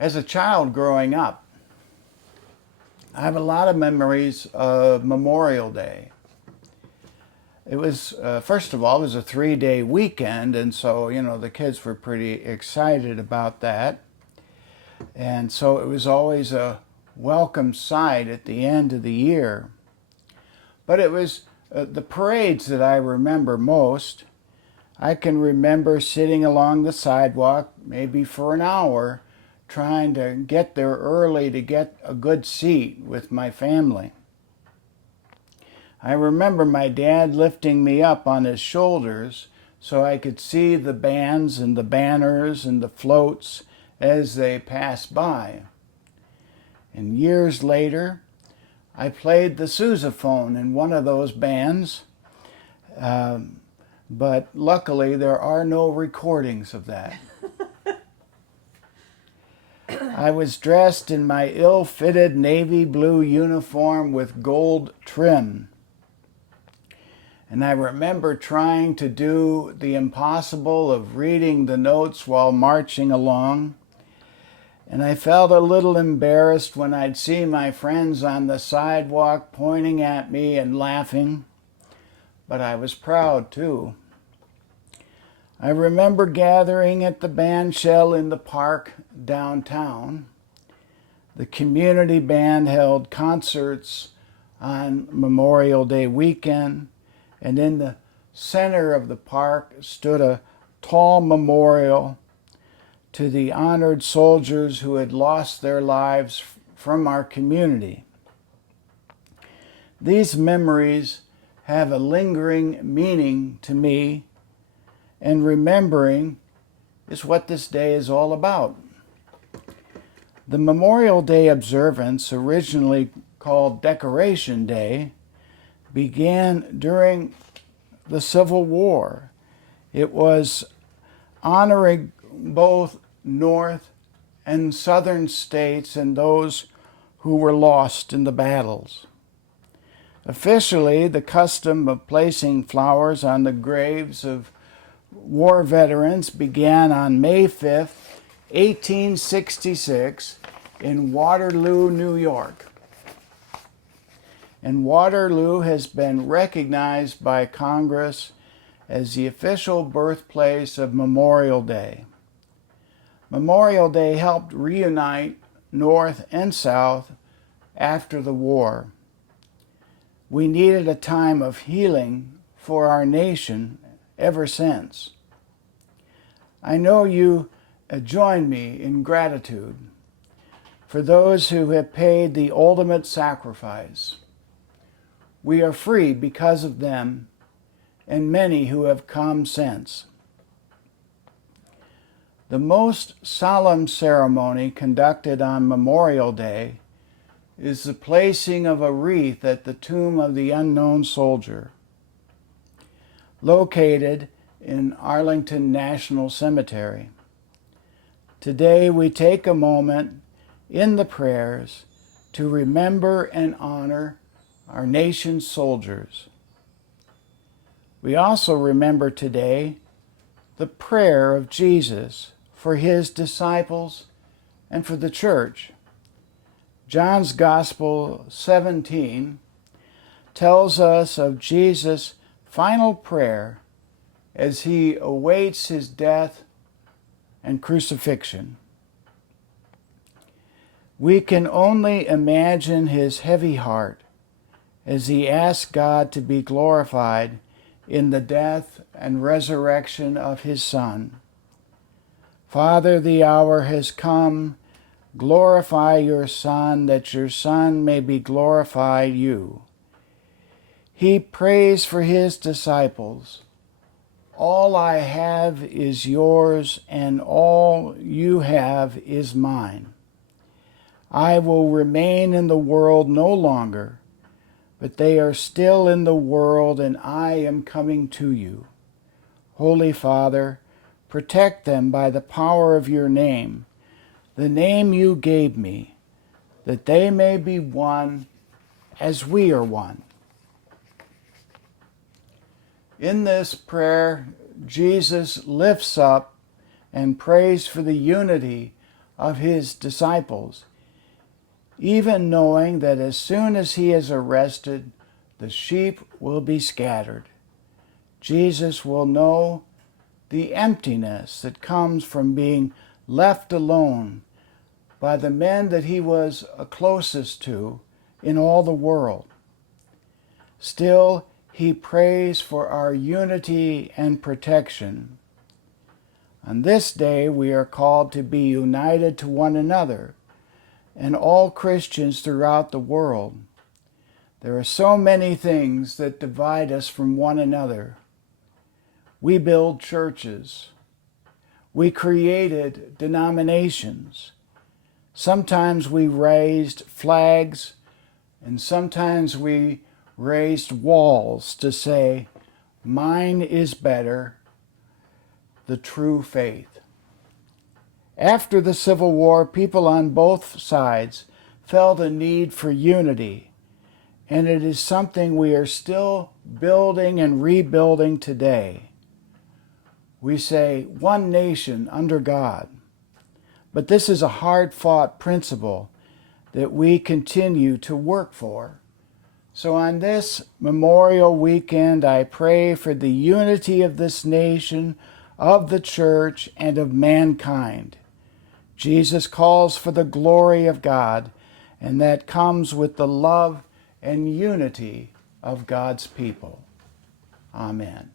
As a child growing up, I have a lot of memories of Memorial Day. It was, first of all, it was a 3-day weekend, and so, the kids were pretty excited about that. And so it was always a welcome sight at the end of the year. But it was the parades that I remember most. I can remember sitting along the sidewalk, maybe for an hour, trying to get there early to get a good seat with my family. I remember my dad lifting me up on his shoulders so I could see the bands and the banners and the floats as they passed by. And years later, I played the sousaphone in one of those bands, but luckily there are no recordings of that. I was dressed in my ill-fitted navy blue uniform with gold trim. And I remember trying to do the impossible of reading the notes while marching along. And I felt a little embarrassed when I'd see my friends on the sidewalk pointing at me and laughing. But I was proud too. I remember gathering at the bandshell in the park downtown. The community band held concerts on Memorial Day weekend, and in the center of the park stood a tall memorial to the honored soldiers who had lost their lives from our community. These memories have a lingering meaning to me, and remembering is what this day is all about. The Memorial Day observance, originally called Decoration Day, began during the Civil War. It was honoring both North and Southern states and those who were lost in the battles. Officially, the custom of placing flowers on the graves of war veterans began on May 5th, 1866, in Waterloo, New York. And Waterloo has been recognized by Congress as the official birthplace of Memorial Day. Memorial Day helped reunite North and South after the war. We needed a time of healing for our nation ever since. I know you join me in gratitude for those who have paid the ultimate sacrifice. We are free because of them and many who have come since. The most solemn ceremony conducted on Memorial Day is the placing of a wreath at the tomb of the unknown soldier, located in Arlington National Cemetery. Today we take a moment in the prayers to remember and honor our nation's soldiers. We also remember today the prayer of Jesus for his disciples and for the church. John's Gospel 17 tells us of Jesus' final prayer as he awaits his death and crucifixion. We can only imagine his heavy heart as he asked God to be glorified in the death and resurrection of his Son. Father, the hour has come. Glorify your Son, that your Son may be glorified you. He prays for his disciples. All I have is yours, and all you have is mine. I will remain in the world no longer, but they are still in the world, and I am coming to you. Holy Father, protect them by the power of your name, the name you gave me, that they may be one as we are one. In this prayer, Jesus lifts up and prays for the unity of his disciples, even knowing that as soon as he is arrested, the sheep will be scattered. Jesus will know the emptiness that comes from being left alone by the men that he was closest to in all the world. Still, he prays for our unity and protection. On this day, we are called to be united to one another and all Christians throughout the world. There are so many things that divide us from one another. We build churches. We created denominations. Sometimes we raised flags, and sometimes we raised walls to say, mine is better, the true faith. After the Civil War, people on both sides felt a need for unity, and it is something we are still building and rebuilding today. We say, one nation under God. But this is a hard-fought principle that we continue to work for. So on this Memorial Weekend, I pray for the unity of this nation, of the church, and of mankind. Jesus calls for the glory of God, and that comes with the love and unity of God's people. Amen.